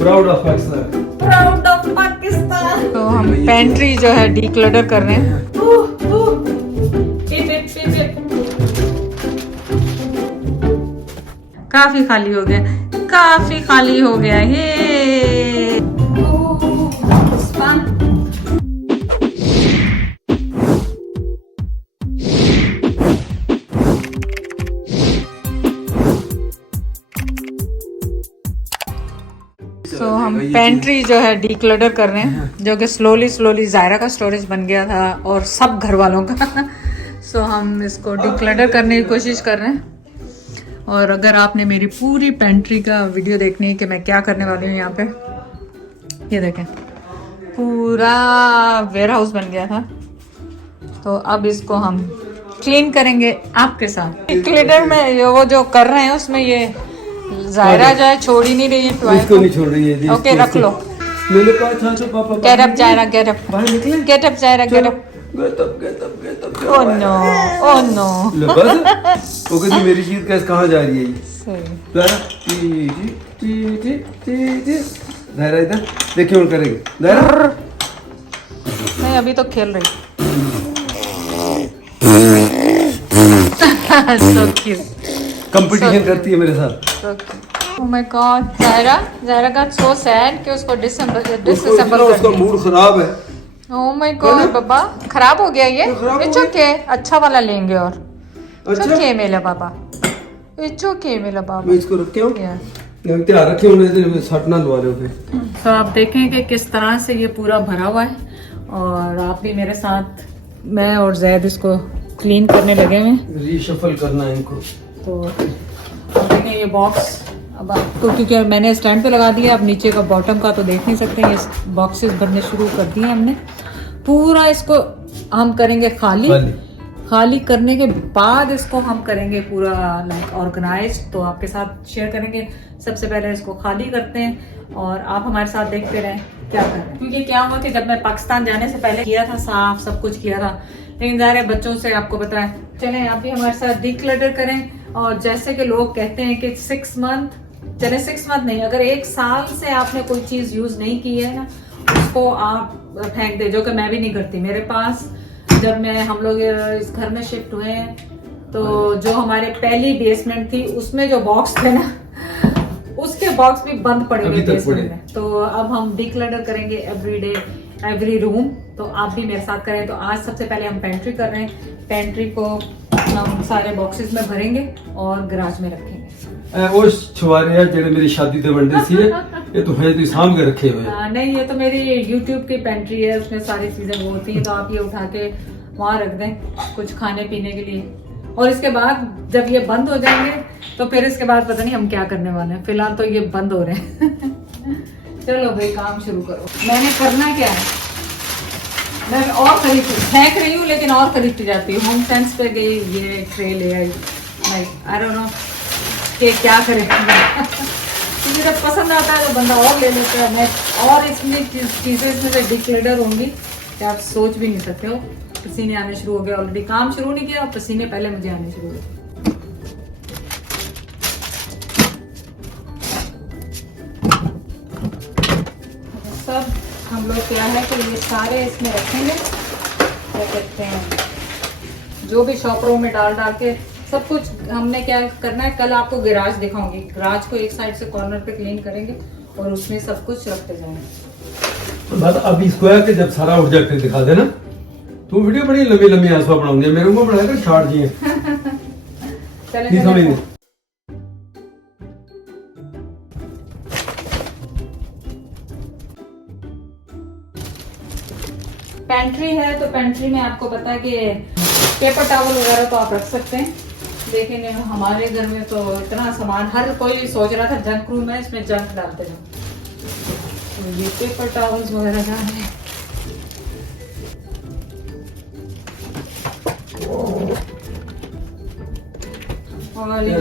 Proud of Pakistan. Proud of Pakistan. तो हम pantry जो है डिक्लटर कर रहे हैं। काफी खाली हो गया, काफी खाली हो गया ये। तो हम पेंट्री जो है डिक्लटर कर रहे हैं, जो कि स्लोली स्लोली ज़ायरा का स्टोरेज बन गया था और सब घर वालों का। सो हम इसको डिक्लटर करने की कोशिश कर रहे हैं। और अगर आपने मेरी पूरी पेंट्री का वीडियो देखनी है कि मैं क्या करने वाली हूँ यहाँ पे, ये देखें पूरा वेयर हाउस बन गया था। तो अब इसको हम क्लीन करेंगे आपके साथ। डिक्लटर में वो जो कर रहे हैं उसमें ये ज़ायरा जो है छोड़ ही नहीं रही है टॉय इसको नहीं छोड़ रही है। ओके रख लो। मेरे पास था तो पापा get up Zaira, get up, बाहर निकले। Get up Zaira, get up. Get up. Oh no, oh no. बस वो कहती मेरी चीज कैसे कहाँ जा रही है ये? सही। ज़ायरा ज़ायरा इधर देखिए और करेंगे। ज़ायरा नहीं अभी तो खेल रही। So cute. कंपटीशन करती है मेरे साथ। So cute. Oh my God, Zaira got so sad कि उसको डिसअसेंबल उसका कर मूड खराब है। दिया। Oh my God, बाबा खराब हो गया ये। खराब हो It's okay, अच्छा वाला लेंगे और। It's अच्छा okay मेरा बाबा। It's okay मेरा बाबा। मैं इसको रखे हूँ। Yeah. तैयार रखे उन्हें सट ना लगा रहे हो। तो आप देखें कि किस तरह से ये पूरा भरा हुआ है और आप भी मेरे साथ, मैं और जैद इसको क्लीन करने लगे हुए हैं। रीशफल करना है इनको। तो अब देखें ये बॉक्स, अब आपको क्योंकि मैंने स्टैंड पे लगा दिया, अब नीचे का बॉटम का तो देख नहीं सकते। ये बॉक्सेस भरने शुरू कर दिए हमने। पूरा इसको हम करेंगे खाली करने के बाद इसको हम करेंगे पूरा लाइक ऑर्गेनाइज। तो आपके साथ शेयर करेंगे। सबसे पहले इसको खाली करते हैं और आप हमारे साथ देखते रहें क्या कर रहे हैं। क्योंकि क्या हुआ कि जब मैं पाकिस्तान जाने से पहले किया था, साफ सब कुछ किया था, लेकिन ज़ाहिर बच्चों से आपको पता है। चलें आप भी हमारे साथ डिक्लटर करें। और जैसे कि लोग कहते हैं कि 6 मंथ, चले 6 मंथ नहीं, अगर 1 साल से आपने कोई चीज़ यूज़ नहीं की है ना, उसको आप फेंक दे, जो कि मैं भी नहीं करती। मेरे पास जब हम लोग इस घर में शिफ्ट हुए हैं तो जो हमारे पहली बेसमेंट थी उसमें जो बॉक्स थे ना, उसके बॉक्स भी बंद पड़े हुए बेसमेंट में। तो अब हम डिक्लटर करेंगे एवरीडे, एवरी रूम। तो आप भी मेरे साथ करें। तो आज सबसे पहले हम पेंट्री कर रहे हैं। पेंट्री को हम सारे बॉक्सेस में भरेंगे और गराज में रखेंगे। वो छुआरे हैं जेड़े मेरी शादी ते बनते सी ये तो है तो साम के रखे हुए हैं। नहीं ये तो मेरी YouTube की पेंट्री है, उसमें सारी चीजें वो होती हैं। तो आप ये उठा के वहाँ रख दें कुछ खाने पीने के लिए। और इसके बाद जब ये बंद हो जाएंगे तो फिर इसके बाद पता नहीं हम क्या करने वाले हैं। फिलहाल तो ये बंद हो रहे हैं। चलो भाई काम शुरू करो। मैंने करना क्या है, मैं और फेंक रही हूँ लेकिन और खरीदती जाती हूँ। होम सेंस पे गई, ये ट्रे ले आई। आई डोंट नो कि क्या करें। क्योंकि जब पसंद आता है तो बंदा और ले लेता है। मैं और इसमें चीज़ें इसमें से डिक्लटर होंगी कि आप सोच भी नहीं सकते हो। पसीने आने शुरू हो गए। ऑलरेडी काम शुरू नहीं किया और पसीने पहले मुझे आने शुरू हुए। सब हम लोग क्या है कि ये सारे इसमें रखेंगे, क्या कहते हैं, जो भी शॉपरों में डाल के सब कुछ। हमने क्या करना है, कल आपको गैराज दिखाऊंगी। गैराज को एक साइड से कॉर्नर पे क्लीन करेंगे और उसमें सब कुछ रखते जाएंगे। बस अब इसको है कि जब सारा उठ जाके दिखा देना तो वीडियो बड़ी लंबी आंसू बनाऊंगी। मेरे को बनाएगा शॉर्ट जी चले पेंट्री है तो पेंट्री में आपको पता है कि पेपर टॉवल वगैरह तो आप रख सकते हैं। लेकिन हमारे घर में तो इतना सामान, हर कोई सोच रहा था जंक रूम है, इसमें जंक डालते हैं। तो ये पेपर टॉवल्स वगैरह जहाँ है। और ये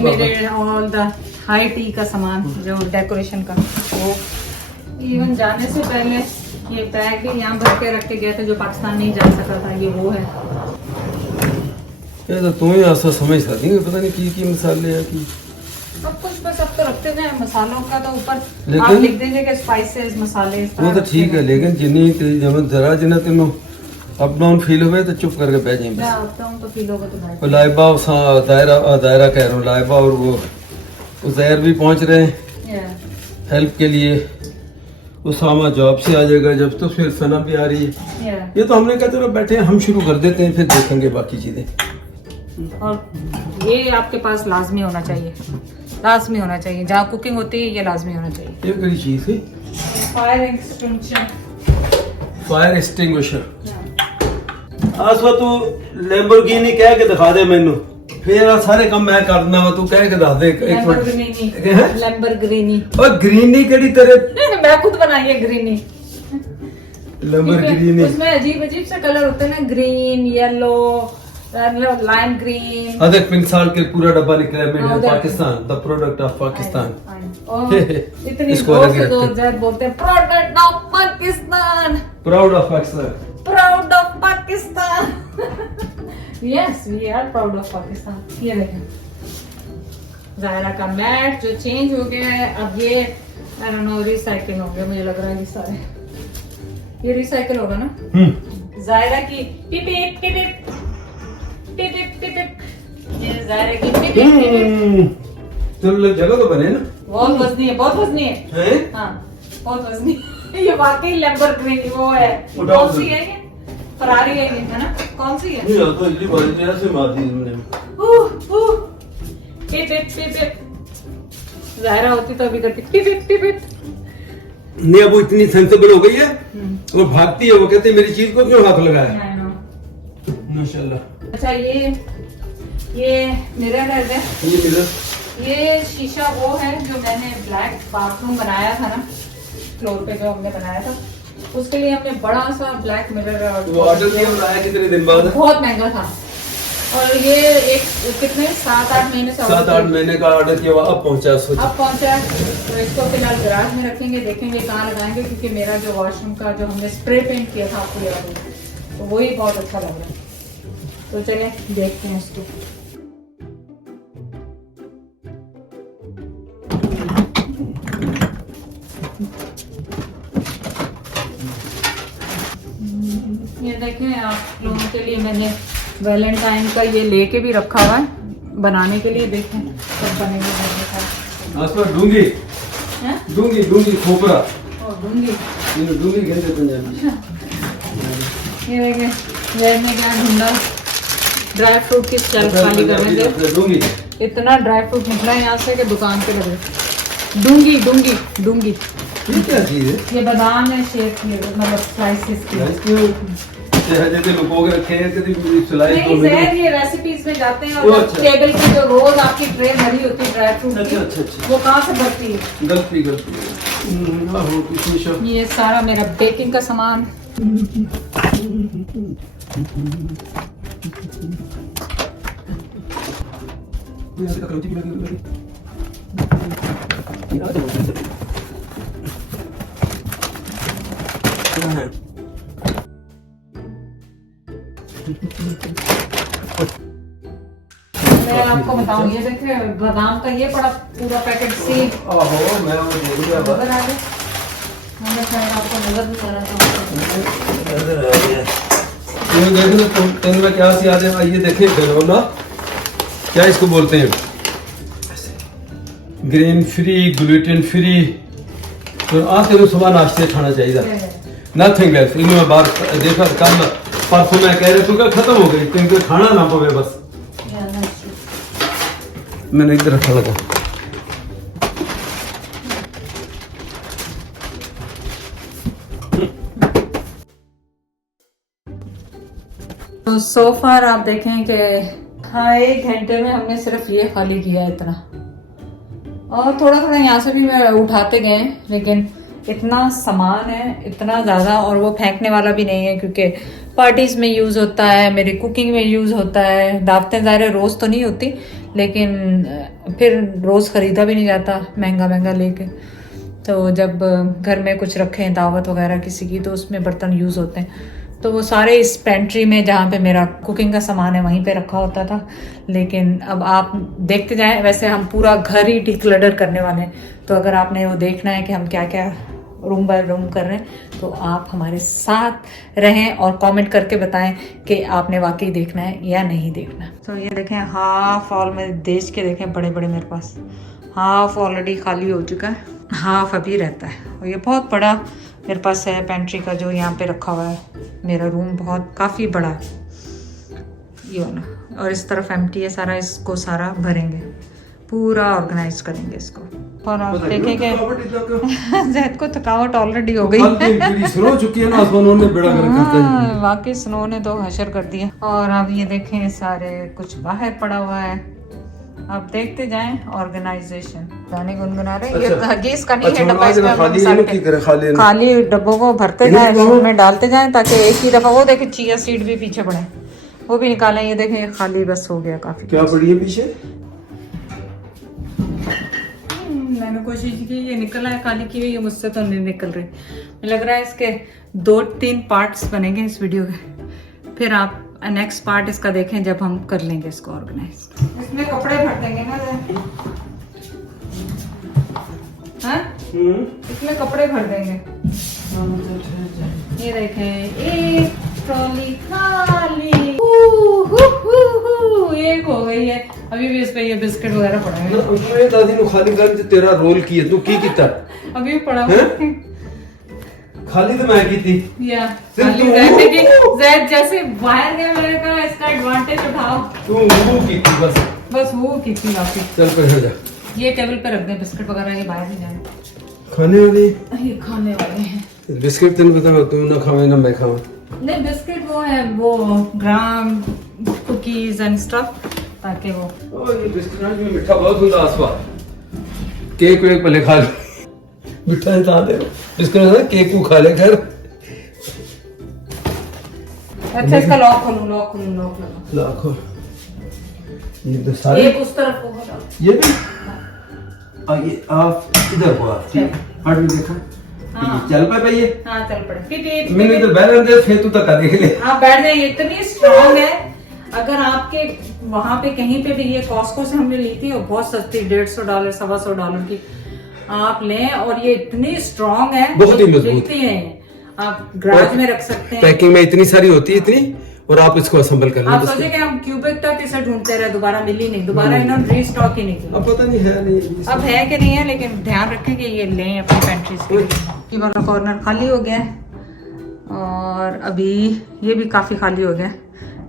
मेरे ऑल द हाई टी का सामान जो डेकोरेशन का, वो इवन जाने से पहले ये बैग भी यहाँ भर के रख के गए थे जो पाकिस्तान नहीं जा सका था। ये वो है। ये तो तू ही ऐसा समझ सकती है, पता नहीं की मसाले है की सब कुछ बस अब तो रखते हुए हैं, मसालों का तो ऊपर आप लेकिन- लिख देंगे कि स्पाइसेस मसाले इस तरह वो तो रखते ठीक है, हैं। लेकिन जिन्नी जब जरा जिन्ना तेनों अप डाउन फील हुए तो चुप करके बह जाए मैं बस। आता हूँ तो फील होगा तो बैठ। और लाइबा दायरा कह रहा हूँ, लाइबा और वो उजैर भी पहुंच रहे हैं Yeah. हेल्प के लिए। उसामा जॉब से आ जाएगा जब, तो फिर सना भी आ रही है। Yeah. ये तो हमने कहा चलो बैठे हैं, हम शुरू कर देते हैं, फिर देखेंगे बाकी चीजें। और ये आपके पास लाजमी होना चाहिए, लाजमी होना चाहिए, जहाँ कुकिंग होती है ये लाजमी होना चाहिए। ये कड़ी चीज है, फायर एक्सटिंग्विशर। Fire extinguisher. आसवा तू लैम्बोर्गिनी कह के दिखा दे मैनू, फिर आ सारे काम मैं कर देना वा, तू कह के दस दे एक मिनट। लैम्बोर्गिनी। और ग्रीनी केड़ी तेरे मैं खुद बनाई है ग्रीनी। लैम्बोर्गिनी। उसमें अजीब अजीब से कलर होते हैं ना, ग्रीन, येलो, लाइम ग्रीन। हाँ देख, पिंक साल्ट के पूरा डब्बा निकला है, मेड हाँ, इन देख। Pakistan, the product of Pakistan. और इतनी इसको जोर अलग ही से रखते हैं। जोर बोलते हैं product of Pakistan, proud of Pakistan. Proud of Pakistan. Yes, we are proud of Pakistan. ये देखें जायरा का मैट जो चेंज हो गया है, अब ये आई डोंट नो रिसाइकिल हो गया, मुझे लग रहा है ये सारे ये रिसाइकिल होगा ना। जायरा की पिप पिप पिप पिप पिप पिप, ये जायरा की पिप पिप पिप। चलो जगह तो बने ना। बहुत वजनी है, बहुत वजनी है। हैं? हाँ, बहुत वजनी है। ये वाकई लैम्बोर्गिनी वो है। उठाओ कौन सी है ये? फरारी है ये, है ना? कौन सी है? नहीं आता, इतनी बारी ऐसे मार दी तुमने। पिप पिप पिप पिप। जायरा होती तो अभी करती पिप पिप पिप पिप। नहीं, अब वो इतनी सेंसिबल हो गई है और भागती है, वो कहते हैं मेरी चीज को क्यों हाथ लगाया। I know। माशाल्लाह। अच्छा ये मिरर है क्या? ये मिरर, ये शीशा वो है जो मैंने ब्लैक बाथरूम बनाया था ना, फ्लोर पे जो हमने बनाया था, उसके लिए हमने बड़ा सा ब्लैक मिरर वो ऑर्डर दिया बनाया कितने दिन बाद? बहुत महंगा था। और ये एक कितने 7-8 महीने से 7-8 महीने का ऑर्डर किया हुआ, अब पहुंचा सोच। अब पहुंचा है। तो इसको फिलहाल गैराज में रखेंगे, देखेंगे कहाँ लगाएंगे, क्योंकि मेरा जो वॉशरूम का जो हमने स्प्रे पेंट किया था आपको याद होगा, तो वही बहुत अच्छा लग रहा है। तो चलिए देखते हैं इसको। ये देखें आप लोगों के लिए मैंने वैलेंटाइन का ये लेके भी रखा हुआ है बनाने के लिए, देखें कब बनेगा। आसपास डूंगी डूंगी डूंगी खोपरा, दूंगी। डूंगी कहते पंजाबी। ये देखें वेज में क्या ढूंढा, ड्राई फ्रूट की शेल्फ खाली करने से डूंगी। इतना ड्राई फ्रूट निकला है यहाँ से कि दुकान पे लगे। डूंगी डूंगी डूंगी, ये क्या चीज है? ये बादाम है शेप में, मतलब स्लाइसेस की। जैसे लुको के रखे हैं, कभी सिलाई नहीं जहर, ये रेसिपीज में जाते हैं वो और अच्छा। टेबल पे जो रोज आपकी ट्रे भरी होती है ड्राई फ्रूट अच्छा, की, अच्छा, अच्छा। वो कहाँ से भरती है? गलती आहो कितनी शो। ये सारा मेरा बेकिंग का सामान। मैं आपको बताऊं, ये देखिए बादाम का ये पड़ा पूरा पैकेट सीड आहो मैं वो देख लिया बस। नजर आ गया, मैंने शायद आपको नजर नहीं आ रहा था। नजर आ गया। ये देखो तुम तेन में क्या सी आ जाएगा, ये देखिए गलोला क्या इसको बोलते हैं, ग्रेन फ्री, ग्लूटेन फ्री। तो आ तेरे सुबह नाश्ते खाना चाहिए, नथिंग एल्स। इन्हें मैं बार देखा कल परसों मैं कह रहा था खत्म हो गई, तो इनको खाना ना पवे बस। मैंने इधर रखा लगा। तो सो फार आप देखें कि हाँ 1 घंटे में हमने सिर्फ ये खाली किया है इतना, और थोड़ा थोड़ा यहाँ से भी मैं उठाते गए, लेकिन इतना सामान है इतना ज़्यादा, और वो फेंकने वाला भी नहीं है क्योंकि पार्टीज में यूज़ होता है, मेरी कुकिंग में यूज़ होता है। दावतें ज़ाहिर रोज़ तो नहीं होती, लेकिन फिर रोज़ ख़रीदा भी नहीं जाता महंगा महंगा लेके। तो जब घर में कुछ रखें दावत वगैरह किसी की, तो उसमें बर्तन यूज़ होते हैं। तो वो सारे इस पेंट्री में जहाँ पे मेरा कुकिंग का सामान है वहीं पे रखा होता था। लेकिन अब आप देखते जाएं, वैसे हम पूरा घर ही डिक्लटर करने वाले हैं, तो अगर आपने वो देखना है कि हम क्या क्या रूम बाय रूम कर रहे हैं तो आप हमारे साथ रहें और कमेंट करके बताएं कि आपने वाकई देखना है या नहीं देखना। तो ये देखें हाफ ऑल में देश के देखें बड़े बड़े मेरे पास हाफ ऑलरेडी खाली हो चुका है, हाफ अभी रहता है। और ये बहुत बड़ा मेरे पास है पेंट्री का जो यहाँ पे रखा हुआ है। मेरा रूम बहुत काफ़ी बड़ा है ये वाला, और इस तरफ एम्प्टी है सारा, इसको सारा भरेंगे, पूरा ऑर्गेनाइज करेंगे इसको। और आप देखेंगे जैद को थकावट ऑलरेडी हो गई स्नो चुकी है ना, आसमानों ने बेड़ा गर्क करता है। वाकई स्नो ने तो हशर कर दिया। और अब ये देखें सारे कुछ बाहर पड़ा हुआ है, आप देखते जाएं ऑर्गेनाइजेशन। गाने गुनगुना रहे हैं। अच्छा। ये गैस का नहीं अच्छा, है डब्बा, इसमें आप खाली मसाले की करे, खाली डब्बों को भरते जाएं, उसमें डालते जाएं ताकि एक ही दफा। वो देखें चिया सीड भी पीछे पड़े, वो भी निकालें। ये देखें ये खाली बस हो गया काफी। क्या पड़ी है पीछे? मैंने कोशिश की, ये निकला है खाली की हुई, ये मुझसे तो नहीं निकल रही। मुझे लग रहा है इसके 2-3 पार्ट्स बनेंगे इस वीडियो के, फिर आप नेक्स्ट पार्ट इसका देखें जब हम कर लेंगे इसको ऑर्गेनाइज। इसमें कपड़े भर देंगे ना, हाँ? इसमें कपड़े भर देंगे। ये देखें एक ट्रॉली खाली, एक हो गई है। अभी भी इस पे ये बिस्किट वगैरह पड़ा है। मेरी दादी ने खाली कर तेरा रोल किया, तू की किता? अभी भी पड़ा हुआ है। खाली तो मैं की थी या सिर्फ खाली तू- जैद जैसे बाहर गया, मैंने कहा इसका एडवांटेज उठाओ। तू वो की थी बस। बस वो की थी काफी। चल पर हो जा। ये टेबल पे रख दे बिस्किट वगैरह, ये बाहर नहीं जाए। खाने वाली ये खाने वाले हैं बिस्किट, तेन पता तू ना खावे ना मैं खावा। नहीं बिस्किट वो है, वो ग्राम कुकीज एंड स्टफ, ताकि वो ओ ये बिस्किट आज में मीठा बहुत ਹੁੰਦਾ स्वाद। केक वेक पहले खा ले, मिठा है ता दे बिस्किट ना, केक को खा ले घर। अच्छा इसका लॉक खोलूं, लॉक लगा। लाखों ये तो सारे एक उस तरफ को खोलो। ये भी ये आप इधर हुआ ठीक हट में देखा। हाँ। चल पे ये हाँ चल पड़े। पीट मैंने तो बैलेंस दे फिर तू तक देख ले। हाँ बैठ जाइए, इतनी स्ट्रॉन्ग है। अगर आपके वहां पे कहीं पे भी, ये कॉस्को से हमने ली थी और बहुत सस्ती, $150 $125 की आप लें, और ये इतनी स्ट्रॉन्ग है, बहुत ही मजबूत। दिखती है। आप गैराज में रख सकते हैं। पैकिंग में इतनी सारी होती है इतनी, और आप इसको असेंबल कर आप लो। सोचे कि हम क्यूबिक तक इसे ढूंढते रहे, दोबारा मिली नहीं, दोबारा इन्होंने रीस्टॉक ही नहीं किया। अब पता नहीं है नहीं अब है कि नहीं है, लेकिन ध्यान रखें कि ये लें अपनी पेंट्री से। ये वाला कॉर्नर खाली हो गया है, और अभी ये भी काफी खाली हो गया,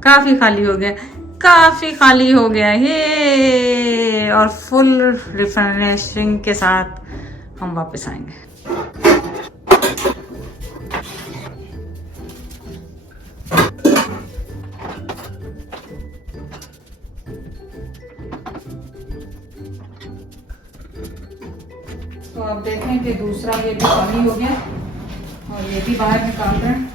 काफी खाली हो गया, काफी खाली हो गया ये। और फुल रिफर्निशिंग के साथ हम वापस आएंगे। तो आप देखें कि दूसरा ये भी खाली हो गया, और ये भी बाहर निकाल रहे हैं।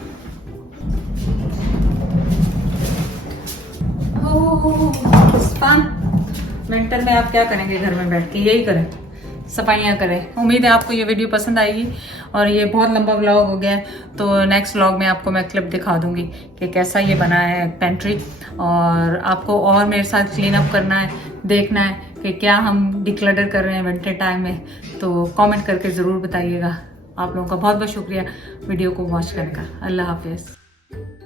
विंटर में आप क्या करेंगे घर में बैठ के? यही करें, सफाइयाँ करें। उम्मीद है आपको ये वीडियो पसंद आएगी, और ये बहुत लंबा व्लॉग हो गया है, तो नेक्स्ट व्लॉग में आपको मैं क्लिप दिखा दूंगी कि कैसा ये बना है पेंट्री। और आपको और मेरे साथ क्लीन अप करना है, देखना है कि क्या हम डिक्लटर कर रहे हैं विंटर टाइम में, तो कमेंट करके ज़रूर बताइएगा। आप लोगों का बहुत बहुत शुक्रिया वीडियो को वॉच करने का। अल्लाह हाफिज़।